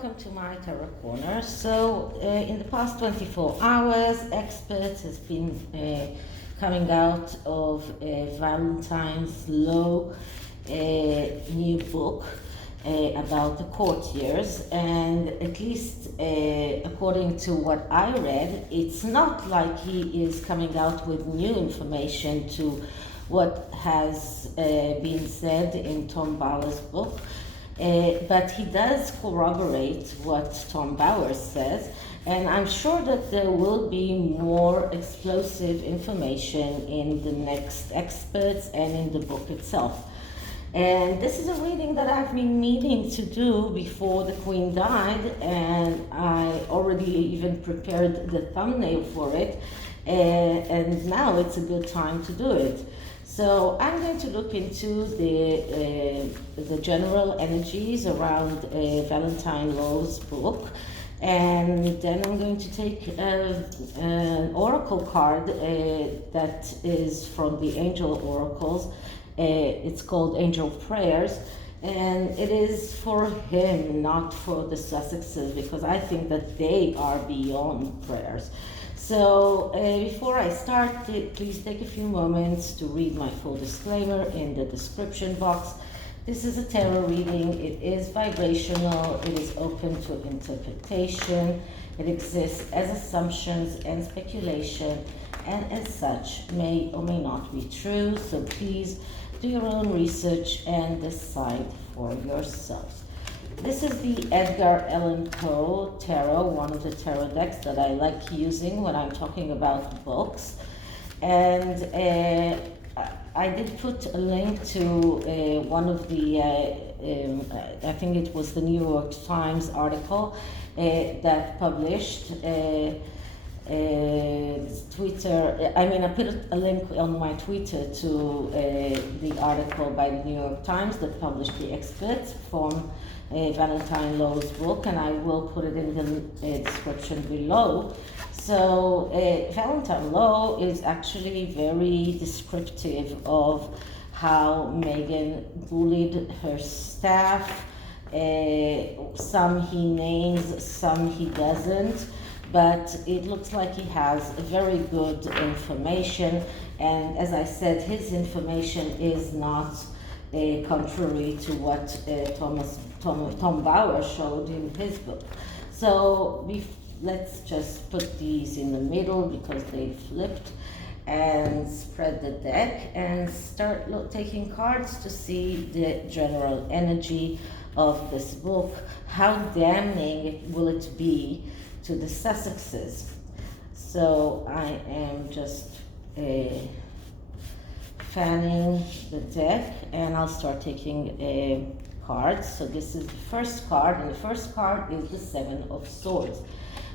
welcome to my Tarot Corner. So, in the past 24 hours, experts has been coming out of Valentine Low new book about the courtiers, and at least according to what I read, it's not like he is coming out with new information to what has been said in Tom Bauer's book. But he does corroborate what Tom Bauer says, and I'm sure that there will be more explosive information in the next experts and in the book itself. And this is a reading that I've been meaning to do before the Queen died, and I already even prepared the thumbnail for it, and now it's a good time to do it. So I'm going to look into the general energies around Valentine Low's book, and then I'm going to take an oracle card that is from the angel oracles. It's called Angel Prayers, and it is for him, not for the Sussexes, because I think that they are beyond prayers. So before I start, please take a few moments to read my full disclaimer in the description box. This is a tarot reading. It is vibrational. It is open to interpretation. It exists as assumptions and speculation, and as such may or may not be true. So please do your own research and decide for yourselves. This is the Edgar Allan Poe tarot, one of the tarot decks that I like using when I'm talking about books. And I did put a link to one of the, I think it was the New York Times article that published Twitter. I put a link on my Twitter to the article by the New York Times that published the excerpts from Valentine Low's book, and I will put it in the description below. So Valentine Low is actually very descriptive of how Meghan bullied her staff. Some he names, some he doesn't, but it looks like he has very good information, and as I said, his information is not contrary to what Tom Bauer showed in his book. So let's just put these in the middle because they flipped, and spread the deck and start taking cards to see the general energy of this book. How damning will it be to the Sussexes? So I am just fanning the deck, and I'll start taking cards. So this is the first card, and the first card is the Seven of Swords.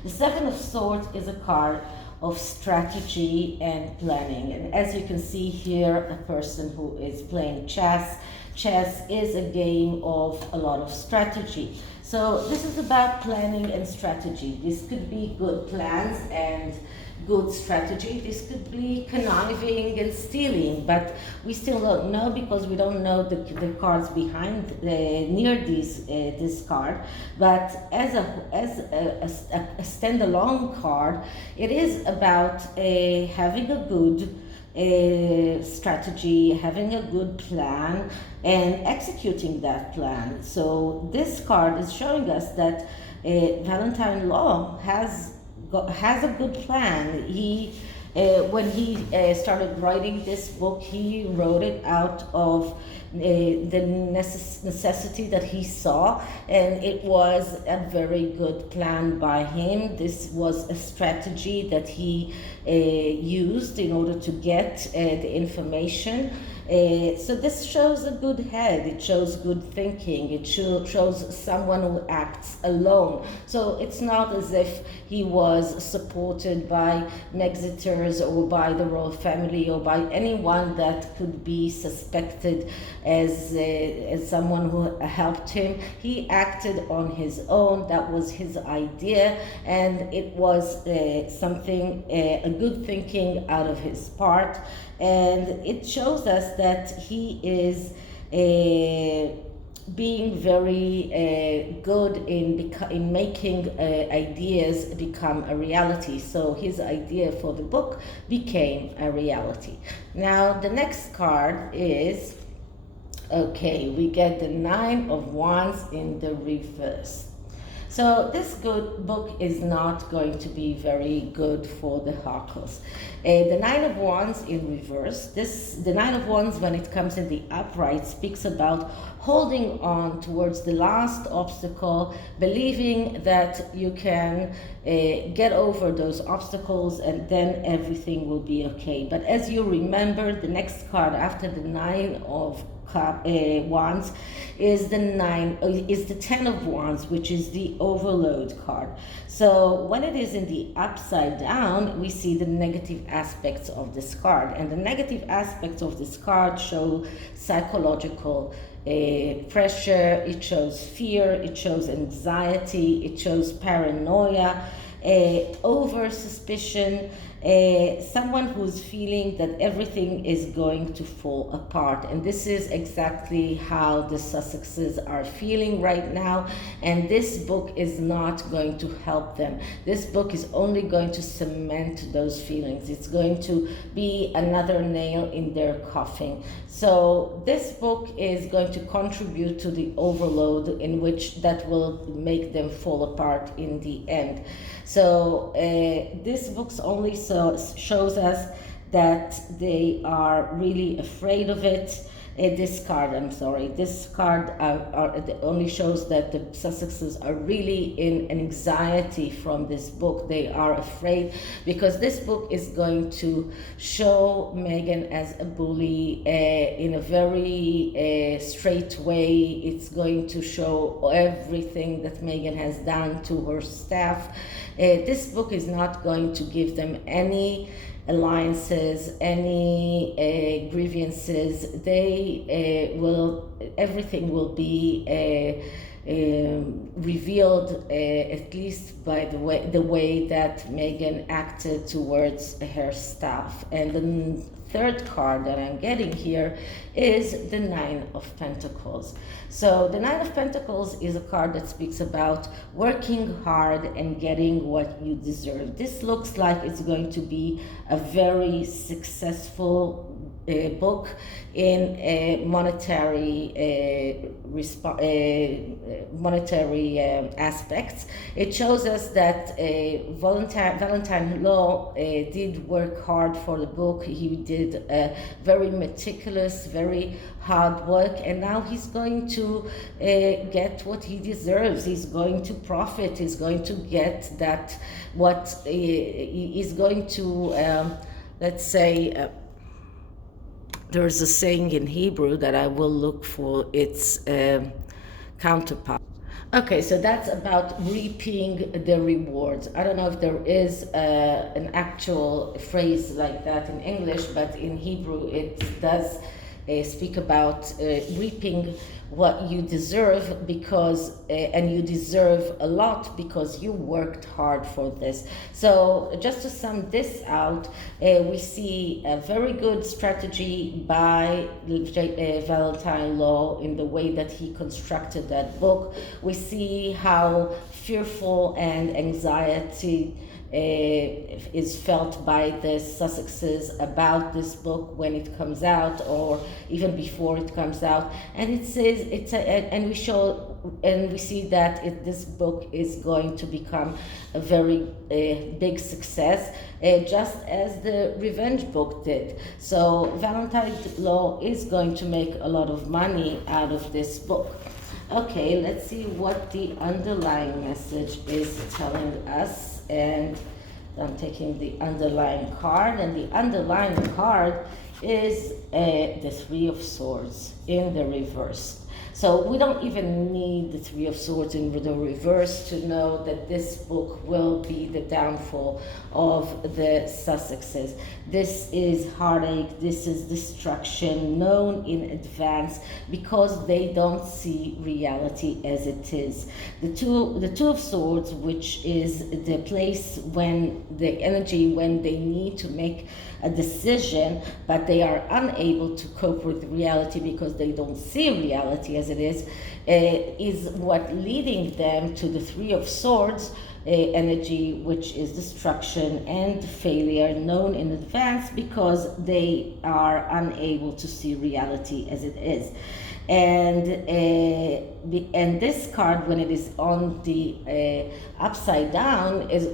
The Seven of Swords is a card of strategy and planning, and as you can see here, a person who is playing chess. Chess is a game of a lot of strategy. So this is about planning and strategy. This could be good plans and good strategy. This could be conniving and stealing, but we still don't know because we don't know the cards behind near this card. But as a standalone card, it is about having a good strategy, having a good plan, and executing that plan. So this card is showing us that Valentine Low has a good plan. He when he started writing this book, he wrote it out of the necessity that he saw, and it was a very good plan by him. This was a strategy that he used in order to get the information. So this shows a good head, it shows good thinking, it shows someone who acts alone. So it's not as if he was supported by Exeters or by the royal family or by anyone that could be suspected as someone who helped him. He acted on his own. That was his idea, and it was something, a good thinking out of his part. And it shows us that he is being very good in making ideas become a reality. So his idea for the book became a reality. Now the next card is, okay, we get the Nine of Wands in the reverse. So this good book is not going to be very good for the Harkles. The Nine of Wands in reverse, the Nine of Wands when it comes in the upright speaks about holding on towards the last obstacle, believing that you can get over those obstacles and then everything will be okay. But as you remember, the next card after the Nine of Wands is the Ten of Wands, which is the overload card. So when it is in the upside down, we see the negative aspects of this card, and the negative aspects of this card show psychological pressure, it shows fear, it shows anxiety, it shows paranoia, over suspicion, someone who's feeling that everything is going to fall apart. And this is exactly how the Sussexes are feeling right now, and this book is not going to help them. This book is only going to cement those feelings. It's going to be another nail in their coffin. So this book is going to contribute to the overload in which that will make them fall apart in the end. So this book only shows us that they are really afraid of it. This card only shows that the Sussexes are really in anxiety from this book. They are afraid because this book is going to show Meghan as a bully in a very straight way. It's going to show everything that Meghan has done to her staff. This book is not going to give them any alliances, any grievances. Everything will be revealed, at least by the way that Meghan acted towards her staff. And the third card that I'm getting here is the Nine of Pentacles. So the Nine of Pentacles is a card that speaks about working hard and getting what you deserve. This looks like it's going to be a very successful book in monetary aspects. It shows us that Valentine Low did work hard for the book. He did very meticulous, very hard work, and now he's going to get what he deserves. He's going to profit. He's going to get that what he's going to let's say. There's a saying in Hebrew that I will look for its counterpart. Okay, so that's about reaping the rewards. I don't know if there is an actual phrase like that in English, but in Hebrew it does speak about reaping what you deserve, because and you deserve a lot because you worked hard for this. So just to sum this out, we see a very good strategy by Valentine Low in the way that he constructed that book. We see how fearful and anxiety is felt by the Sussexes about this book when it comes out, or even before it comes out, and it says and we see that this book is going to become a very big success, just as the Revenge book did. So Valentine Low is going to make a lot of money out of this book. Okay, let's see what the underlying message is telling us. And I'm taking the underlying card, and the underlying card is the Three of Swords in the reverse. So we don't even need the Three of Swords in the reverse to know that this book will be the downfall of the Sussexes. This is heartache, this is destruction, known in advance, because they don't see reality as it is. The Two of Swords, which is the place when the energy when they need to make a decision, but they are unable to cope with reality because they don't see reality as as it is what leading them to the Three of Swords energy, which is destruction and failure, known in advance because they are unable to see reality as it is. And this card, when it is on the upside down, is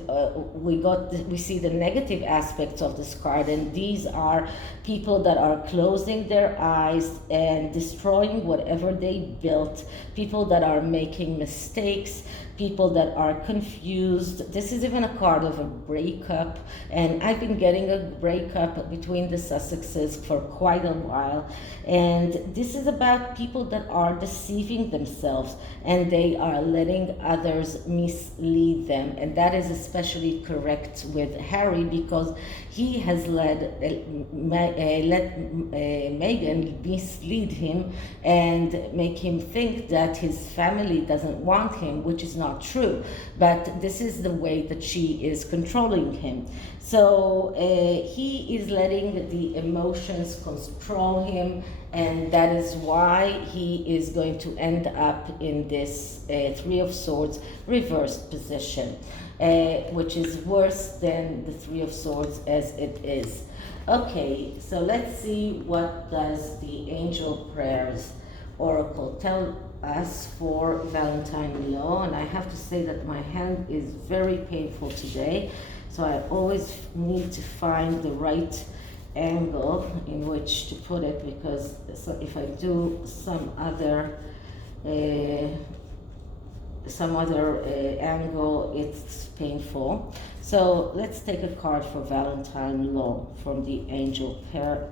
we see the negative aspects of this card, and these are people that are closing their eyes and destroying whatever they built, people that are making mistakes, people that are confused. This is even a card of a breakup, and I've been getting a breakup between the Sussexes for quite a while, and this is about people that are deceiving themselves and they are letting others mislead them, and that is especially correct with Harry because he has let Meghan mislead him and make him think that his family doesn't want him, which is not true, but this is the way that she is controlling him. So he is letting the emotions control him, and that is why he is going to end up in this Three of Swords reversed position, which is worse than the Three of Swords as it is. Okay, so let's see what does the Angel Prayers Oracle tell us for Valentine Low. And I have to say that my hand is very painful today, so I always need to find the right angle in which to put it, because if I do some other angle, it's painful. So let's take a card for Valentine Low from the Angel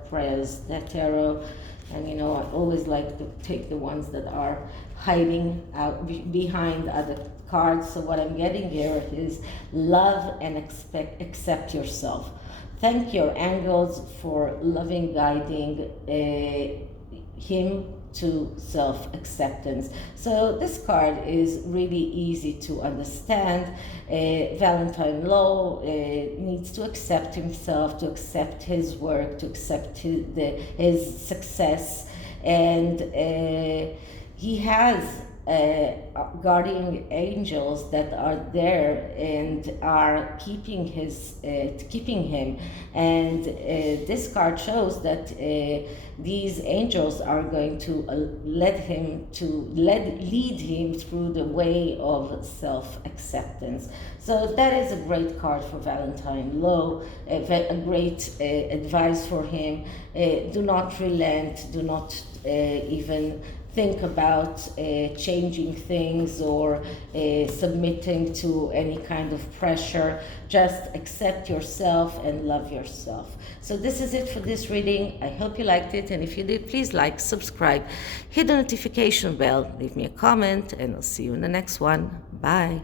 Prayers Tarot. And you know, I always like to take the ones that are hiding out behind other cards. So what I'm getting here is love and accept yourself. Thank your angels for loving, guiding him to self-acceptance. So this card is really easy to understand. Valentine Low needs to accept himself, to accept his work, to accept his success, and he has guardian angels that are there and are keeping him, and this card shows that these angels are going to lead him through the way of self-acceptance. So that is a great card for Valentine Low, a great advice for him. Do not relent, do not even think about changing things or submitting to any kind of pressure. Just accept yourself and love yourself. So this is it for this reading. I hope you liked it, and if you did, please like, subscribe, hit the notification bell, leave me a comment, and I'll see you in the next one. Bye.